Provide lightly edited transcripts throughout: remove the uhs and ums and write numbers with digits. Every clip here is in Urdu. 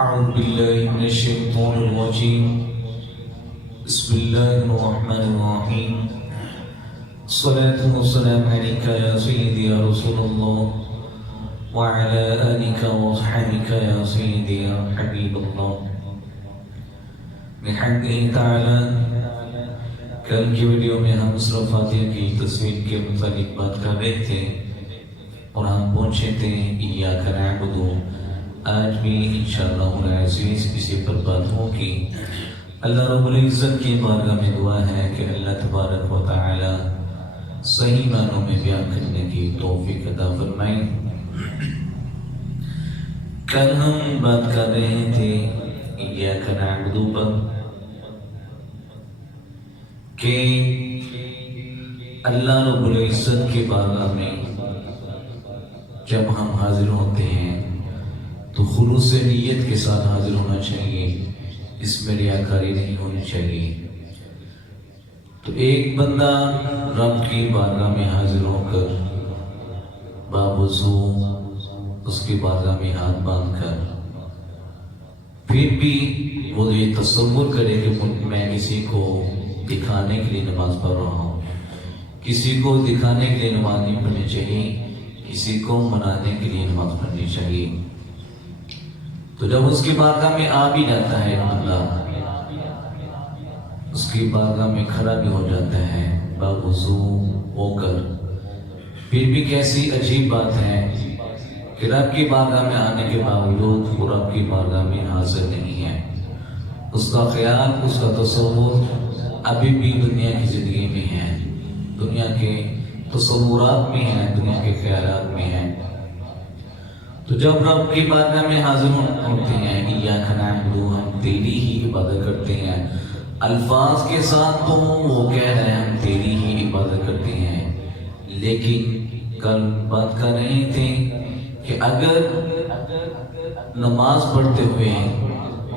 أعوذ بالله من الشيطان الرجيم بسم الله الرحمن الرحيم الصلاة والسلام عليك يا سيدي يا رسول الله وعلى آلك وصحبك يا سيدي يا حبيب الله بحمده تعالى کل کی ویڈیو میں ہم سورہ فاتحہ کی تصویر کے متعلق بات کر رہے تھے اور ہم پہنچے تھے ایاک نعبد. آج بھی انشاءاللہ العزیز اسی پر بات ہوگی. اللہ رب العزت کی بارگاہ میں دعا ہے کہ اللہ تبارک و تعالی صحیح معنوں میں بیان کرنے کی توفیق عطا فرمائیں. کل ہم بات کر رہے تھے ایاک نعبد پر کہ اللہ رب العزت کی بارگاہ میں جب ہم حاضر ہوتے ہیں تو خلوص نیت کے ساتھ حاضر ہونا چاہیے، اس میں ریاکاری نہیں ہونی چاہیے. تو ایک بندہ رب کی بارگاہ میں حاضر ہو کر باوضو اس کی بارگاہ میں ہاتھ باندھ کر پھر بھی وہ یہ تصور کرے کہ میں کسی کو دکھانے کے لیے نماز پڑھ رہا ہوں. کسی کو دکھانے کے لیے نماز نہیں پڑھنی چاہیے، کسی کو منانے کے لیے نماز پڑھنی چاہیے. تو جب اس کی بارگاہ میں آ بھی جاتا ہے اللہ، اس کی بارگاہ میں کھڑا بھی ہو جاتا ہے باوضو ہو کر، پھر بھی کیسی عجیب بات ہے کہ رب کی بارگاہ میں آنے کے باوجود وہ رب کی بارگاہ میں حاضر نہیں ہے. اس کا خیال، اس کا تصور ابھی بھی دنیا کی زندگی میں ہے، دنیا کے تصورات میں ہیں، دنیا کے خیالات میں ہیں. تو جب رب کی بارگاہ میں حاضر ہوتے ہیں ایاک نعبد، ہم تیری ہی عبادت کرتے ہیں، الفاظ کے ساتھ تو وہ کہہ رہے ہیں ہم تیری ہی عبادت کرتے ہیں، لیکن کل بات کر رہے تھے کہ اگر نماز پڑھتے ہوئے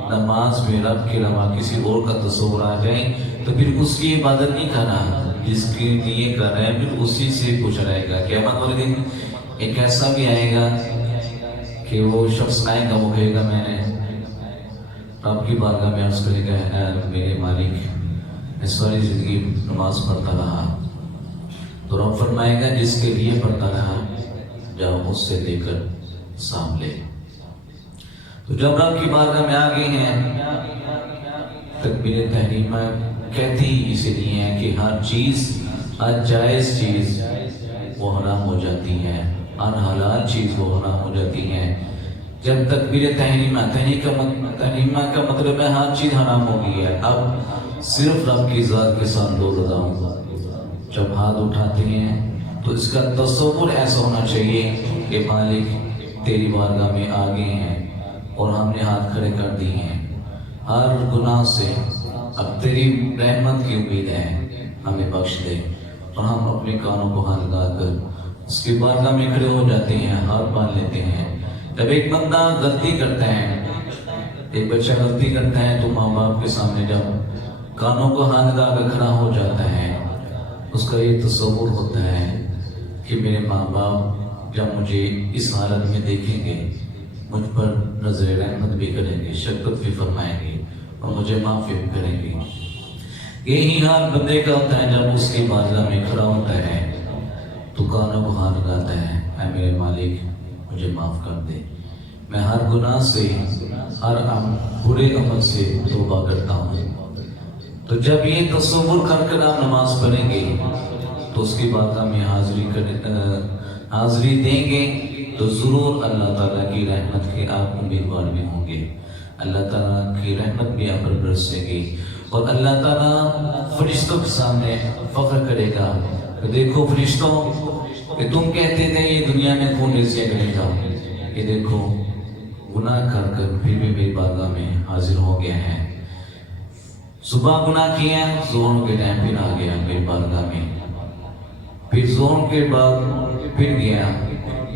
نماز میں رب کے علاوہ کسی اور کا تصور آ جائے تو پھر اس کی عبادت نہیں کرنا، جس کے لیے کر رہے ہیں پھر اسی سے پوچھا رہے گا. قیامت والے دن ایک ایسا بھی آئے گا کہ وہ شخص آئے گا، وہ کہے گا میں نے رب کی بارگاہ میں عرض کرے گا اے میرے مالک میں ساری زندگی نماز پڑھتا رہا. تو رب فرمائے گا جس کے لیے پڑھتا رہا جاؤ اس سے لے کر سامنے. تو جب رب کی بارگاہ میں آ گئے ہیں، تکبیر تحریمہ کہتے ہی اسی لیے ہیں کہ ہر چیز، ہر جائز چیز وہ حرام ہو جاتی ہے، ہر حلال چیز وہ حرام ہو جاتی ہے. جب تکبیر تحریمہ کا مطلب ہے ہر چیز حرام ہو گئی ہے. اب صرف رب کی ذات کے ساتھ دو لگاؤں. جب ہاتھ اٹھاتے ہیں تو اس کا تصور ایسا ہونا چاہیے کہ مالک تیری بارگاہ میں آ گئے ہیں اور ہم نے ہاتھ کھڑے کر دیے ہیں، ہر گناہ سے اب تیری رحمت کی امید ہے، ہمیں بخش دے. اور ہم اپنے کانوں کو ہاتھ لگا کر اس کی بارگاہ میں کھڑے ہو جاتے ہیں، ہاتھ باندھ لیتے ہیں. جب ایک بندہ غلطی کرتا ہے، ایک بچہ غلطی کرتا ہے تو ماں باپ کے سامنے جب کانوں کو ہاتھ لگا کر کھڑا ہو جاتا ہے، اس کا یہ تصور ہوتا ہے کہ میرے ماں باپ جب مجھے اس حالت میں دیکھیں گے مجھ پر نظر رحمت بھی کریں گے، شفقت بھی فرمائیں گے اور مجھے معافی بھی کریں گے. یہی حال بندے کا ہوتا ہے جب اس کی بارگاہ میں کھڑا ہوتا ہے تو کانوں کو ہاتھ لگاتا ہے اے میرے مالک مجھے معاف کر دے، میں ہر گناہ سے، ہر برے عمل سے توبہ کرتا ہوں. تو جب یہ تصور کر آپ نماز پڑھیں گے تو اس کی بارگاہ میں حاضری دیں گے تو ضرور اللہ تعالیٰ کی رحمت کے آپ امیدوار بھی ہوں گے. اللہ تعالیٰ کی رحمت بھی آپ پر برسے گی اور اللہ تعالیٰ فرشتوں کے سامنے فخر کرے گا کہ دیکھو فرشتوں کہ تم کہتے تھے یہ دنیا میں کون ایسے کرے گا، یہ دیکھو گناہ کر کر پھر بھی میری بارگاہ میں حاضر ہو گیا ہے. صبح گناہ کیا، ظہر کے ٹائم پھر آ گیا میری بارگاہ میں، پھر ظہر کے بعد پھر گیا،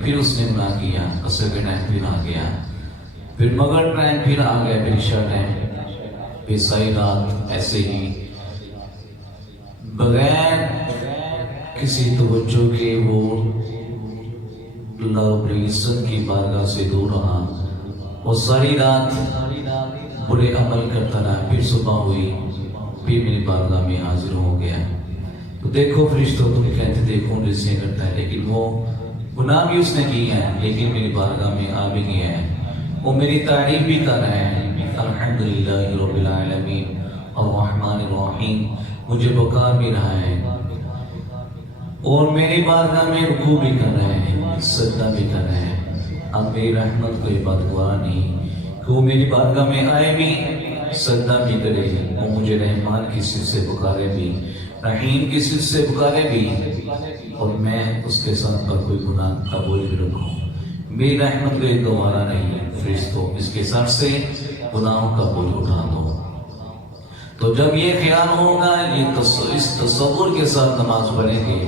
پھر اس نے گناہ کیا، عصر کے ٹائم پھر آ گیا، پھر مغرب ٹائم پھر آ گیا، پھر عشاء ٹائم، پھر ساری رات ایسے ہی بغیر کسی توجہ کے وہ اللہ رب العزت کی بارگاہ سے دور رہا وہ ساری رات برے عمل کرتا رہا، پھر صبح ہوئی، پھر میری بارگاہ میں حاضر ہو گیا۔ تو دیکھو فرشتوں، تم کہتے دیکھو رزقیں کرتا ہے، لیکن وہ گناہ بھی اس نے کی ہے، لیکن میری بارگاہ میں آ بھی گیا ہے، وہ میری تعریف بھی کر رہا ہے، الحمدللہ رب العالمین الرحمن الرحیم، مجھے پکار بھی رہا ہے، اور میری بارگاہ میں رکوع بھی کر رہے ہیں، سجدہ بھی کر رہے ہیں۔ اب میری رحمت کوئی بدگوارا نہیں کہ وہ میری بارگاہ میں آئے بھی، سجدہ بھی کرے، وہ مجھے رحمان کی صفت سے پکارے بھی، رحیم کی صفت سے پکارے بھی، اور میں اس کے ساتھ پر کوئی گناہ کا بوجھ بھی رکھوں۔ میری رحمت کوئی گوارا نہیں، فرشتوں اس کے سر سے گناہوں کا بوجھ اٹھا دو۔ تو جب یہ خیال ہوگا، اس تصور کے ساتھ نماز پڑھیں گے،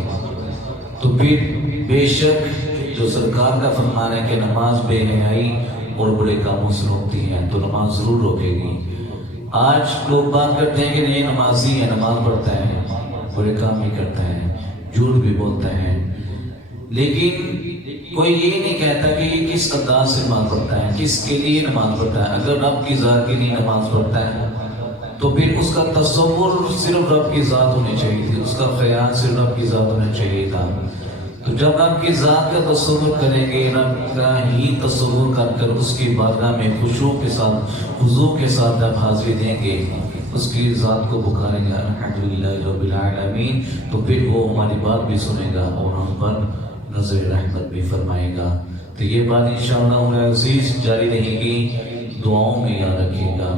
تو پھر بے شک جو سرکار کا فرمان ہے کہ نماز بے حیائی اور برے کاموں سے روکتی ہے، تو نماز ضرور روکے گی۔ آج لوگ بات کرتے ہیں کہ نہیں نمازی ہے، نماز پڑھتا ہے، برے کام بھی کرتا ہے، جھوٹ بھی بولتا ہے، لیکن کوئی یہ نہیں کہتا کہ یہ کس انداز سے نماز پڑھتا ہے، کس کے لیے نماز پڑھتا ہے۔ اگر رب کی ذات کے لیے نماز پڑھتا ہے تو پھر اس کا تصور صرف رب کی ذات ہونی چاہیے تھی، اس کا خیال صرف رب کی ذات ہونا چاہیے تھا۔ تو جب رب کی ذات کا تصور کریں گے، رب کا ہی تصور کر کر اس کی بارگاہ میں خشوع کے ساتھ، خضوع کے ساتھ جب حاضری دیں گے، اس کی ذات کو پکاریں گے الحمدللہ رب العالمین، تو پھر وہ ہماری بات بھی سنے گا اور ہم پر نظر رحمت بھی فرمائے گا۔ تو یہ بات انشاءاللہ عزیز جاری رہے گی، دعاؤں میں یاد رکھیے گا۔